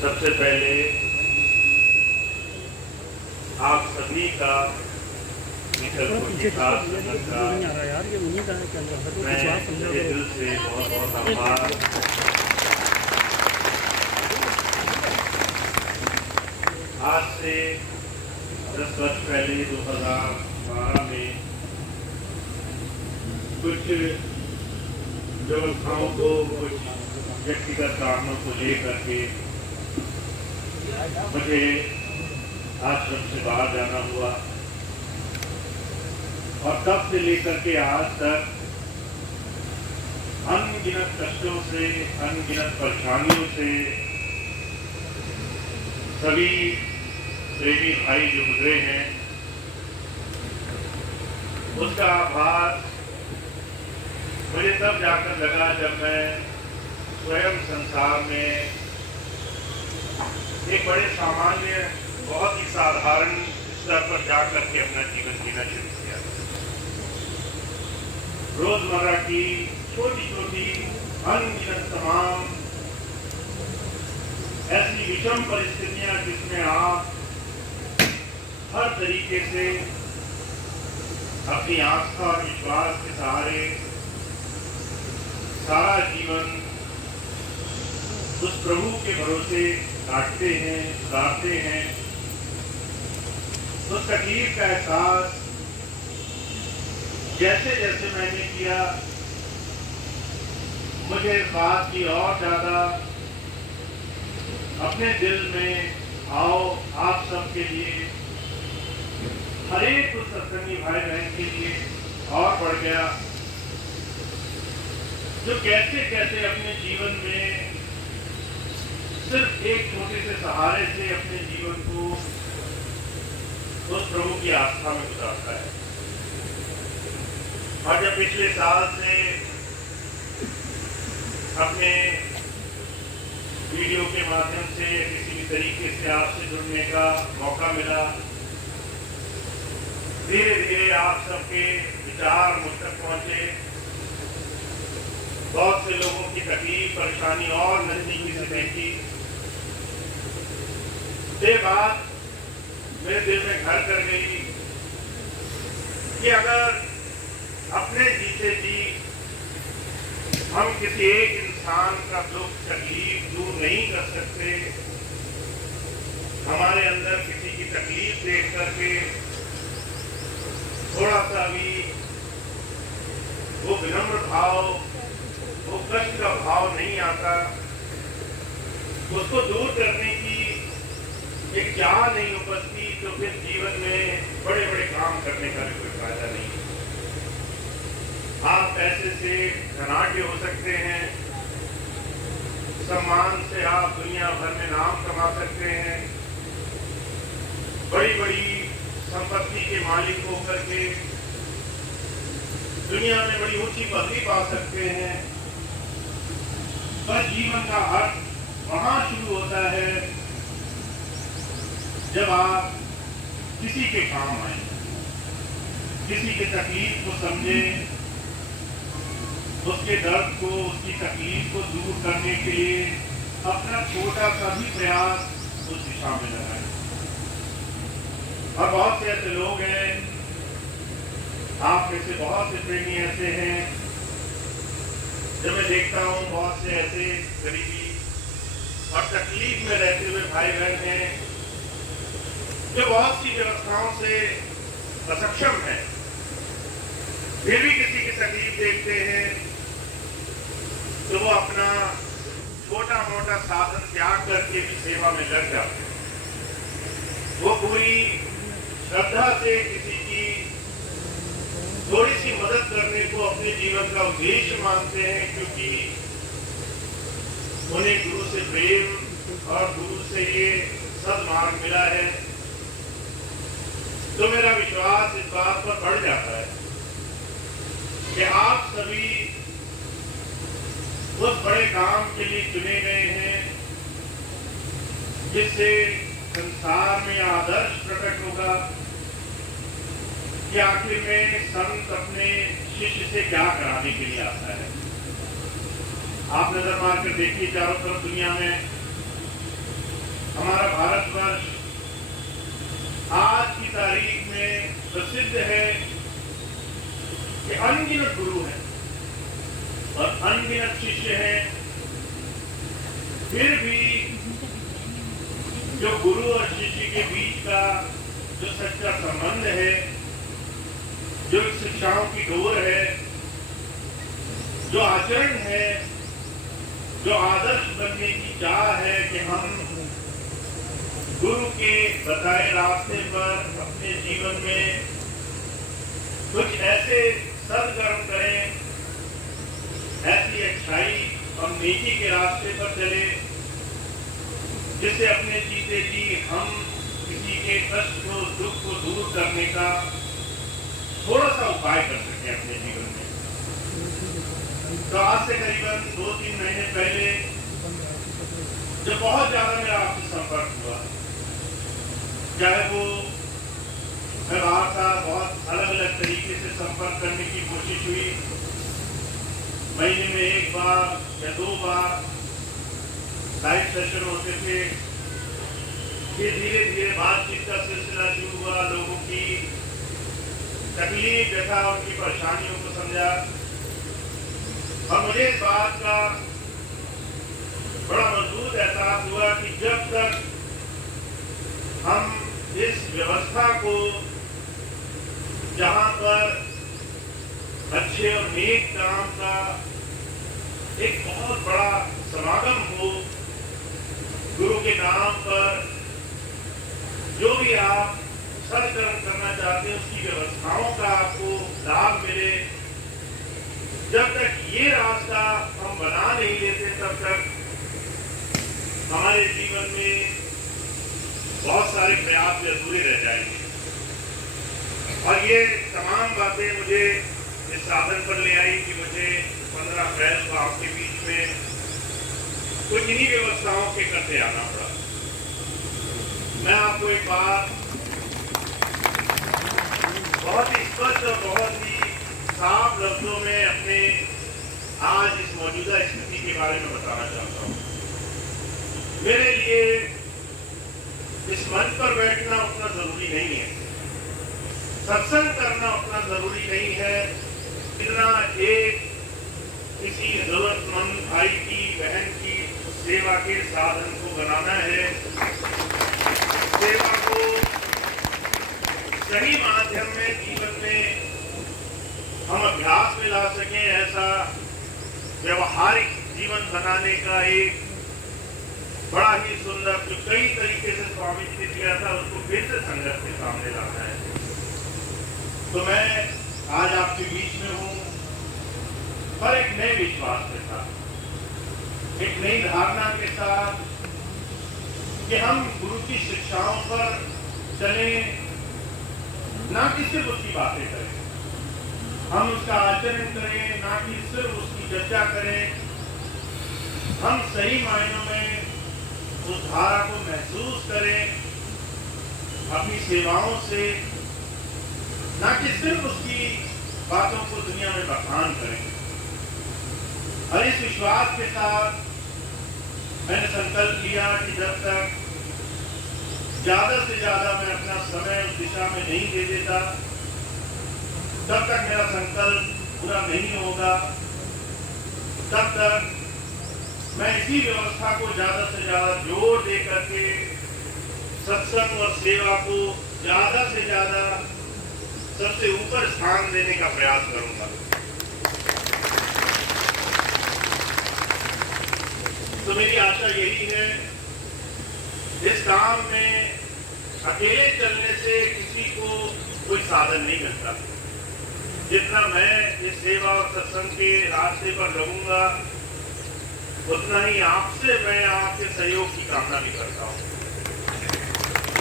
सबसे पहले आप सभी का निकल कोटि खास संगत का मैं मेरे दिल से बहुत बहुत आभार। आज से 10 वर्ष पहले 2012 में कुछ व्यवस्थाओं को, कुछ व्यक्तिगत कारणों को लेकर के मुझे आश्रम से बाहर जाना हुआ और तब से लेकर के आज तक अनगिनत कष्टों से, अनगिनत परेशानियों से सभी प्रेमी भाई जो गुजरे हैं उसका आभार मुझे तब जाकर लगा जब मैं स्वयं संसार में एक बड़े सामान्य, बहुत ही साधारण स्तर पर जाकर के अपना जीवन जीना शुरू किया। रोजमर्रा की छोटी छोटी अनगिनत तमाम ऐसी विषम परिस्थितियां जिसमें आप हर तरीके से अपनी आस्था और विश्वास के सहारे सारा जीवन उस प्रभु के भरोसे काटते हैं, गुजारते हैं। उस तकलीफ का एहसास जैसे जैसे मैंने किया मुझे इस बात की और ज्यादा अपने दिल में आओ आप सबके लिए, हर एक उस सत्संगी भाई बहन के लिए और बढ़ गया जो कैसे कैसे अपने जीवन में सिर्फ एक छोटे से सहारे से अपने जीवन को उस प्रभु की आस्था में गुजारता है। और जब पिछले साल से अपने वीडियो के माध्यम से किसी भी तरीके से आपसे जुड़ने का मौका मिला, धीरे धीरे आप सबके विचार मुझ तक पहुंचे, बहुत से लोगों की तकलीफ परेशानी और नजदीकी से देखी। ये बात मेरे दिल में घर कर गई कि अगर अपने जीते जी हम किसी एक इंसान का दुख तकलीफ दूर नहीं कर सकते, हमारे अंदर किसी की तकलीफ देख करके थोड़ा सा भी वो विनम्र भाव, वो कष्ट का भाव नहीं आता, उसको दूर करने की ये क्या नहीं उपजती, तो फिर जीवन में बड़े बड़े काम करने का भी कोई फायदा नहीं। आप पैसे से धनाढ्य हो सकते हैं, सम्मान से आप दुनिया भर में नाम कमा सकते हैं, बड़ी बड़ी संपत्ति के मालिक होकर के दुनिया में बड़ी ऊंची पदवी पा सकते हैं, पर जीवन का अर्थ वहां शुरू होता है जब आप किसी के काम आए, किसी के तकलीफ को समझे, उसके दर्द को, उसकी तकलीफ को दूर करने के लिए अपना छोटा सा भी प्रयास उस दिशा में लगाए। और बहुत से ऐसे लोग हैं, आप में से बहुत से प्रेमी ऐसे हैं, जब मैं देखता हूँ बहुत से ऐसे गरीबी और तकलीफ में रहते हुए भाई बहन हैं जो बहुत सी व्यवस्थाओं से असक्षम है, फिर भी किसी की तकलीफ देखते हैं तो वो अपना छोटा मोटा साधन त्याग करके भी सेवा में लग जाते हैं। वो पूरी श्रद्धा से किसी की थोड़ी सी मदद करने को अपने जीवन का उद्देश्य मानते हैं, क्योंकि उन्हें गुरु से प्रेम और गुरु से ये सद्मार्ग मिला है। तो मेरा विश्वास इस बात पर बढ़ जाता है कि आप सभी उस बड़े काम के लिए चुने गए हैं जिससे संसार में आदर्श प्रकट होगा कि आखिर में संत अपने शिष्य से क्या कराने के लिए आता है। आप नजर मारकर देखिए चारों तरफ दुनिया में हमारा भारतवर्ष आज की तारीख में प्रसिद्ध है कि अनगिनत गुरु हैं और अनगिनत शिष्य हैं। फिर भी जो गुरु और शिष्य के बीच का जो सच्चा संबंध है, जो शिक्षाओं की डोर है, जो आचरण है, जो आदर्श बनने की चाह है कि हम गुरु के बताए रास्ते पर अपने जीवन में कुछ ऐसे सदकर्म करें, ऐसी अच्छाई और नेकी के रास्ते पर चले जिससे अपने जीते जी हम किसी के कष्ट को, दुख को दूर करने का थोड़ा सा उपाय कर सकें अपने जीवन में। तो आज से करीबन 2-3 महीने पहले जब बहुत ज्यादा मेरा आपसे संपर्क हुआ, चाहे वो व्यवहार था, बहुत अलग अलग तरीके से संपर्क करने की कोशिश हुई, महीने में 1 बार या 2 बार लाइव सेशन होते थे। ये धीरे धीरे बातचीत का सिलसिला शुरू हुआ, लोगों की तकलीफ देखा, उनकी परेशानियों को समझा और मुझे इस बात का बड़ा मजबूत एहसास हुआ कि जब तक हम इस व्यवस्था को, जहां पर अच्छे और नेक काम का एक बहुत बड़ा समागम हो, गुरु के नाम पर जो भी आप सत्कर्म करना चाहते हैं उसकी व्यवस्थाओं का आपको लाभ मिले, जब तक ये रास्ता हम बना नहीं लेते तब तक हमारे जीवन में बहुत सारे प्रयास अधूरे रह जाएंगे। और ये तमाम बातें मुझे इस साधन पर ले आई कि मुझे 15 अप्रैल को आपके बीच में कुछ इन्हीं व्यवस्थाओं के करते आना पड़ा। मैं आपको एक बात बहुत ही स्पष्ट और बहुत ही साफ लफ्जों में अपने आज इस मौजूदा स्थिति के बारे में बताना चाहता हूँ। मेरे लिए इस मंच पर बैठना उतना जरूरी नहीं है, सत्संग करना उतना जरूरी नहीं है, इतना एक किसी जरूरतमंद भाई की, बहन की सेवा के साधन को बनाना है, सेवा को सही माध्यम में जीवन में हम अभ्यास में ला सकें, ऐसा व्यवहारिक जीवन बनाने का एक बड़ा ही सुंदर, जो कई तरीके से स्वामी जी ने किया था, उसको फिर से संगत के सामने लाना है। तो मैं आज आपके बीच में हूं पर एक नए विश्वास के साथ, एक नई धारणा के साथ कि हम गुरु की शिक्षाओं पर चलें, ना कि सिर्फ उसकी बातें करें, हम उसका आचरण करें, ना कि सिर्फ उसकी चर्चा करें, हम सही मायनों में उस धारा को महसूस करें अपनी सेवाओं से, ना कि सिर्फ उसकी बातों को दुनिया में बखान करें। और इस विश्वास के साथ मैंने संकल्प लिया कि जब तक ज्यादा से ज्यादा मैं अपना समय उस दिशा में नहीं दे देता, तब तक मेरा संकल्प पूरा नहीं होगा। तब तक मैं इसी व्यवस्था को ज्यादा से ज्यादा जोर दे करके सत्संग और सेवा को ज्यादा से ज्यादा सबसे ऊपर स्थान देने का प्रयास करूंगा। तो मेरी आशा यही है, इस काम में अकेले चलने से किसी को कोई साधन नहीं मिलता। जितना मैं इस सेवा और सत्संग के रास्ते पर रहूंगा, उतना ही आपसे मैं आपके सहयोग की कामना भी करता हूँ।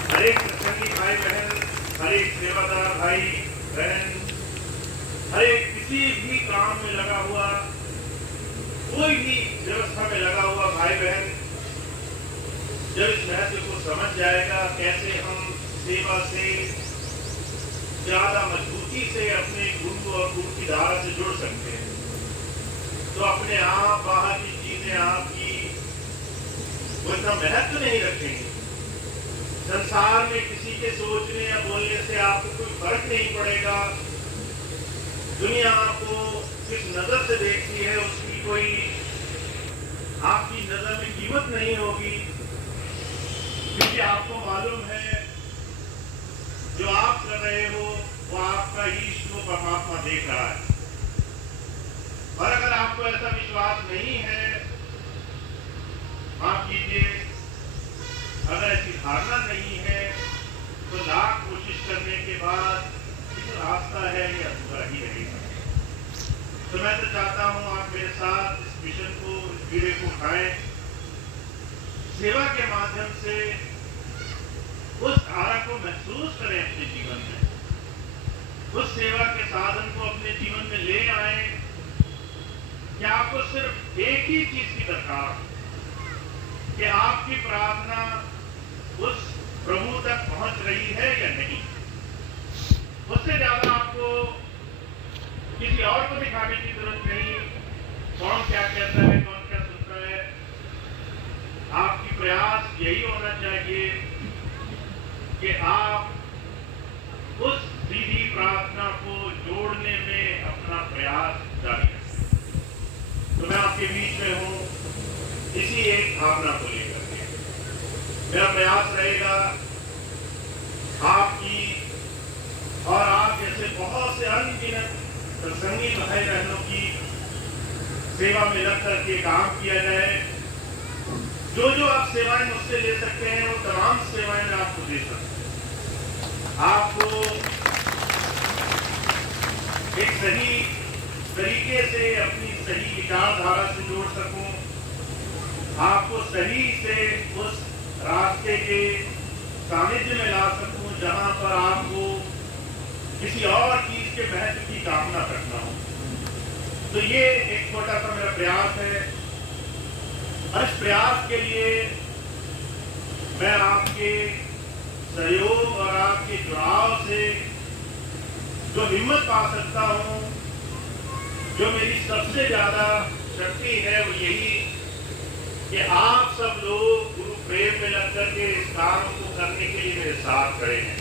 हर एक सत्संगी भाई बहन, हर एक सेवादार भाई बहन, हर एक किसी भी काम में लगा हुआ, कोई भी व्यवस्था में लगा हुआ भाई बहन, जब इस महत्व को समझ जाएगा, कैसे हम सेवा से ज्यादा मजबूती से अपने गुरु और गुरु की धारा से जुड़ सकते हैं, तो अपने आप बाहर की चीजें आपकी वो इतना महत्व नहीं रखेंगे। संसार में किसी के सोचने या बोलने से आपको कोई फर्क नहीं पड़ेगा। दुनिया आपको किस नजर से देखती है उसकी कोई आपकी नजर में कीमत नहीं होगी, क्योंकि आपको मालूम है जो आप कर रहे हो वो आपका ईश्वर वो परमात्मा देख रहा है। और अगर आपको ऐसा विश्वास नहीं है, माफ कीजिए, अगर ऐसी धारणा नहीं है तो लाख कोशिश करने के बाद जो रास्ता है ये अधूरा ही रहेगा। तो मैं तो चाहता हूं आप मेरे साथ इस मिशन को, इस बीड़े को उठाएं, सेवा के माध्यम से उस धारा को महसूस करें अपने जीवन में, उस सेवा के साधन को अपने जीवन में ले आए कि आपको सिर्फ एक ही चीज की दरकार है कि आपकी प्रार्थना उस प्रभु तक पहुंच रही है या नहीं। उससे ज्यादा आपको किसी और को दिखाने की जरूरत नहीं, कौन क्या कहता है, कौन क्या सुनता है। आपकी प्रयास यही होना चाहिए कि आप उस सीधी प्रार्थना को जोड़ने में अपना प्रयास जारी रखें। तो मैं आपके बीच में हूं इसी एक भावना को लेकर के। मेरा प्रयास रहेगा आपकी और आप जैसे बहुत से अनगिनत सत्संगी भाई बहनों की सेवा में लग करके काम किया जाए। जो आप सेवाएं मुझसे ले सकते हैं वो तमाम सेवाएं मैं आपको दे सकता हूं। आपको एक सही तरीके से अपनी सही विचारधारा से जोड़ सकूं, आपको सही से उस रास्ते के सानिध्य में ला सकूं जहां पर आपको किसी और चीज के महत्व की कामना करना हो। तो ये एक छोटा सा मेरा प्रयास है और इस प्रयास के लिए मैं आपके सहयोग और आपके जुड़ाव से जो हिम्मत पा सकता हूं, जो मेरी सबसे ज्यादा शक्ति है वो यही कि आप सब लोग गुरु प्रेम में लग करके इस काम को करने के लिए मेरे साथ खड़े हैं।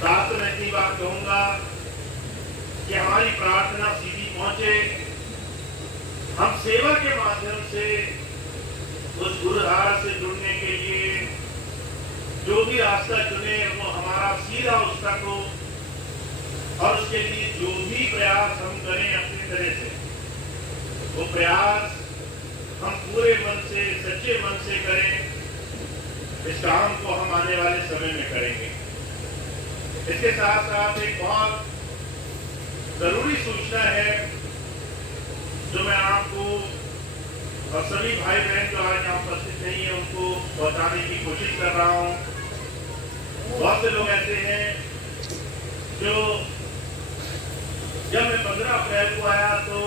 साथ तो मैं इतनी बात कहूंगा कि हमारी प्रार्थना सीधी पहुंचे, हम सेवा के माध्यम से उस गुरुधारा से जुड़ने के लिए जो भी रास्ता चुने वो हमारा सीधा उस तक हो, और उसके लिए जो भी प्रयास हम करें अपनी तरह से वो प्रयास हम पूरे मन से, सच्चे मन से करें। इस काम को हम आने वाले समय में करेंगे। इसके साथ साथ एक बहुत जरूरी सूचना है जो मैं आपको और सभी भाई बहन जो आज यहाँ उपस्थित नहीं है उनको बताने की कोशिश कर रहा हूँ। बहुत से लोग ऐसे हैं जो जब मैं 15 अप्रैल को आया तो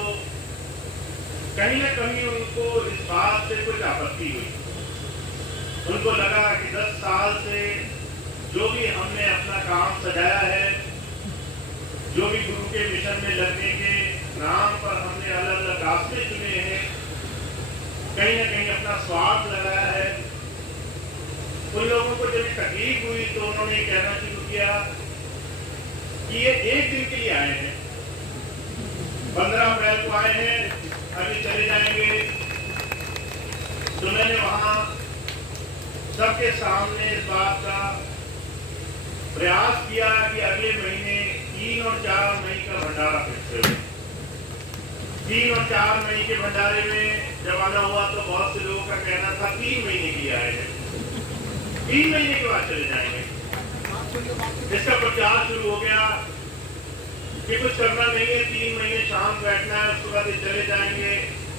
कहीं ना कहीं उनको इस बात से कुछ आपत्ति हुई। उनको लगा कि 10 साल से जो भी हमने अपना काम सजाया है, जो भी गुरु के मिशन में लगने के नाम पर हमने अलग अलग रास्ते चुने हैं, कहीं ना कहीं अपना स्वार्थ लगाया है। उन लोगों को जब तकलीफ हुई तो उन्होंने कहना शुरू किया कि ये एक दिन के लिए आए हैं, 15 अप्रैल को आए हैं, अभी चले जाएंगे। तो मैंने वहां सबके सामने इस बात का प्रयास किया कि अगले महीने 3 और 4 मई का भंडारा फिर से। 3 और 4 मई के भंडारे में जब आना हुआ तो बहुत से लोगों का कहना था 3 महीने के लिए आए हैं, 3 महीने के बाद चले जाएंगे। इसका प्रचार शुरू हो गया कि कुछ करना नहीं है, 3 महीने शांत बैठना है, उसके बाद चले जाएंगे।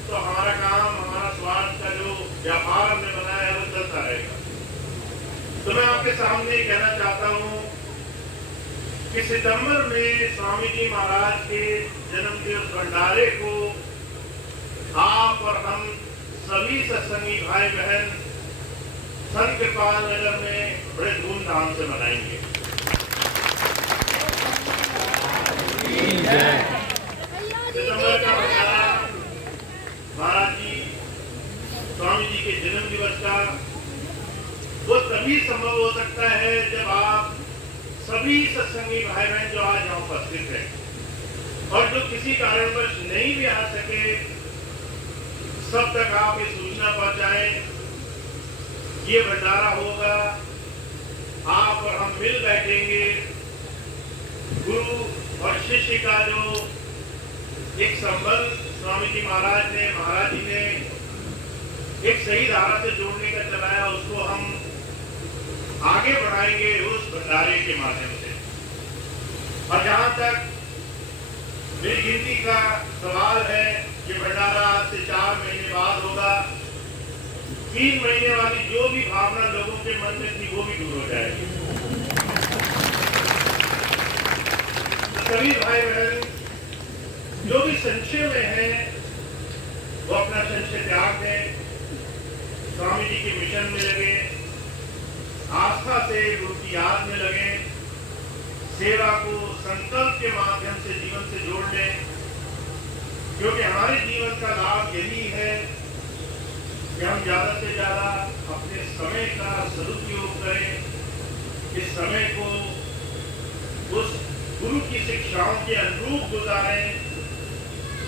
तो हमारा काम, हमारा स्वार्थ का जो व्यापार हमने बनाया है वो चलता रहेगा। तो मैं आपके सामने कहना चाहता हूँ कि सितंबर में स्वामी जी महाराज के जन्मदिवस भंडारे को आप और हम सभी सत्संगी भाई बहन संत कृपाल नगर में बड़े धूमधाम से मनाएंगे। सितंबर का भंडारा महाराज जी स्वामी स्वामी जी के जन्म दिवस का वो तभी संभव हो सकता है जब आप सभी सत्संगी भाई बहन जो आज यहाँ उपस्थित है और जो किसी कारणवश नहीं भी आ सके, सब तक आप ये सूचना पहुंचाएं। ये भंडारा होगा, आप और हम मिल बैठेंगे। गुरु और शिष्य का जो एक संबंध स्वामी जी महाराज जी ने एक सही धारा से जोड़ने का चलाया, उसको हम आगे बढ़ाएंगे उस भंडारे के माध्यम से। और जहां तक मेरी गिनती का सवाल है, ये भंडारा आज से 4 महीने बाद होगा। 3 महीने वाली जो भी भावना लोगों के मन में थी वो भी दूर हो जाएगी। तो सभी भाई बहन जो भी संशय में है वो अपना संशय त्याग दें, स्वामी जी के मिशन में लगे, आस्था से गुरु की याद में लगे, सेवा को संकल्प के माध्यम से जीवन से जोड़ लें, क्योंकि हमारे जीवन का लाभ यही है कि हम ज्यादा से ज्यादा अपने समय का सदुपयोग करें, इस समय को उस गुरु की शिक्षाओं के अनुरूप गुजारें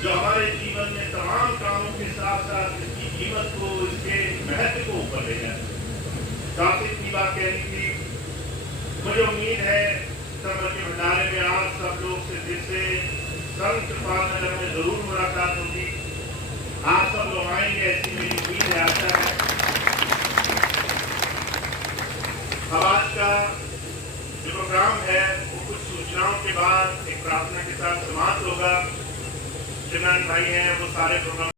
जो हमारे जीवन में तमाम कामों के साथ साथ इसकी कीमत को, इसके महत्व को ऊपर ले जाए। काफी इतनी बात कहनी थी। मुझे उम्मीद है समर के भंडारे में आज सब लोग से फिर से संत कृपानगर में जरूर मुलाकात होगी। आप सब लोग आएंगे ऐसी मेरी उम्मीद है, आशा है। अब आज का जो प्रोग्राम है वो कुछ सूचनाओं के बाद एक प्रार्थना के साथ समाप्त होगा। चिमरान भाई हैं वो सारे प्रोग्राम